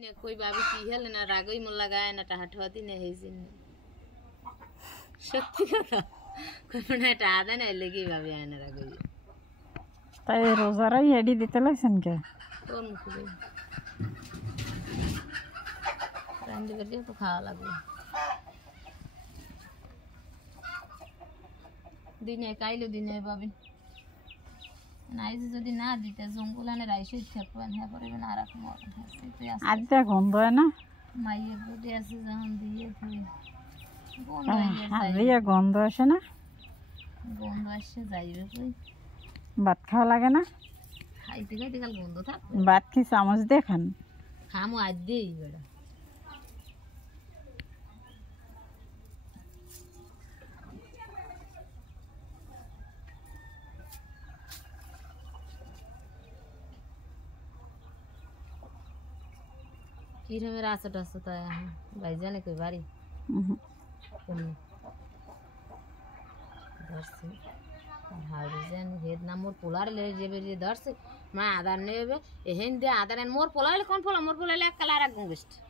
ने कोई बाबी की हेल ना रागई मन लगाए ना टाहा ठदी ने हेजिन সত্যি কথা কোন না টাদা না লেগে বাবি আয় না রাগই তাই রোজারাই এডি দিতে লাইছেন কে তোর মুখে রান্দি করে তো খাওয়া লাগবে দিনে কাইলো দিনে বাবি নাইজ যদি না দিতে জঙ্গলানে রাইসে থাকবেন হ্যাঁ পরে না রাখবো আজকে গন্ধ হয় না মাইয়ে বুঝে আছে যখন দিয়ে তুই দিয়ে গন্ধ আসে না গন্ধ আসে যাইবে তুই ভাত খাওয়া লাগে না খাইতে খাইতে কাল গন্ধ থাকবে ভাত কি চামচ দিয়ে খান খামো আজ দিই বেড়া फिर हमें रास्ता टसता है यहाँ भाई जाने कोई बारी दर्श हाउरी जान हेड ना मोर पोलार ले जेबे जे दर्श मैं आधार ने बे एहन दे आधार ने मोर पोलार कौन पोला मोर पोला ले कलारा गुंगस्ट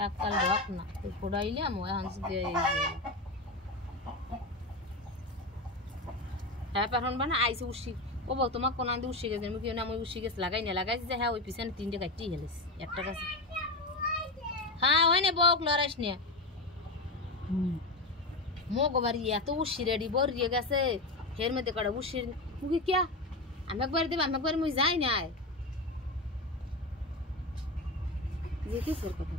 अक्कल रख ना तो पोड़ाई ले मोय हंस दे है पर हम बना आइसे उसी ও বল তোমাক কোন আন্দি উশি গেছে মুই না মই উশি গেছে লাগাই না লাগাই যে হ্যাঁ ওই পিছনে তিনটে কাটি হেলিস একটা কাছে হ্যাঁ হয় না বক লরাইস না মো গোবারি এত উশি রেডি বর রিয়ে গেছে ফের মধ্যে কড়া উশি মুই কি আমি একবার দেব আমি একবার মুই যাই না যে কি সর কথা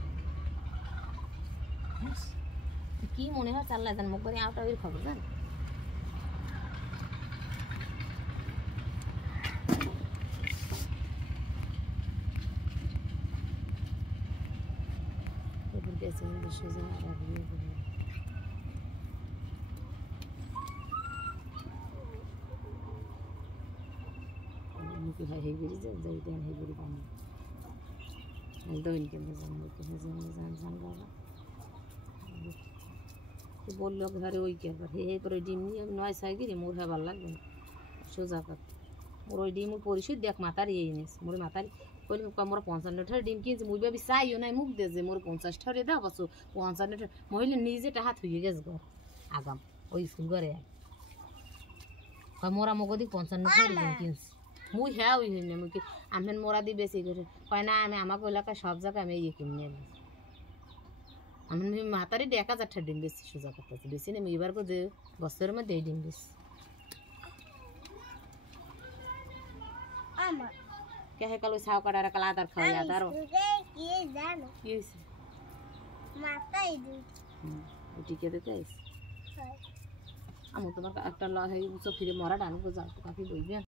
কি মনে হয় চাল্লা জান মুখ করে আউটা ওই খবর জান Esse ainda deixou a maravilha. Mungkin hari ini jadi dan hari ini bani. Nanti ini kita jangan baba. तो बोल लो घरे वही क्या कर हे पर डिम नहीं नॉइस है कि मोर है वाला लग सोजा कर मोर डिम परिशुद्ध देख मातार ये इनेस मोर मातार কইলে মোর 55 টাকা ডিম কিনছে মুই ভাবি চাইও নাই মুখ দে যে মোর 50 টাকা দাও বসো 55 টাকা মহিলা নিজে টাকা থুই গেছে ঘর আগাম ওই স্কুল ঘরে কয় মোরা মগদি 55 টাকা ডিম কিনছে মুই হ্যাঁ ওই হইনে মুই কি আমেন মোরা দি বেশি করে কয় না আমি আমাকে এলাকা সব জায়গা আমি এই কিনে নেব আমি মাতারি 1000 টাকা ডিম বেশি সোজা করতেছে বেশি না মুই এবার কো দে বছরের মধ্যে ডিম বেশি আমার क्या है कल साव कड़ा कल आदर खाओ आदर ये जानो ये माता ही दू ठीक है देते हैं हम तो एक ला है वो फिर मोरा डाल को जा तो काफी बोल दिया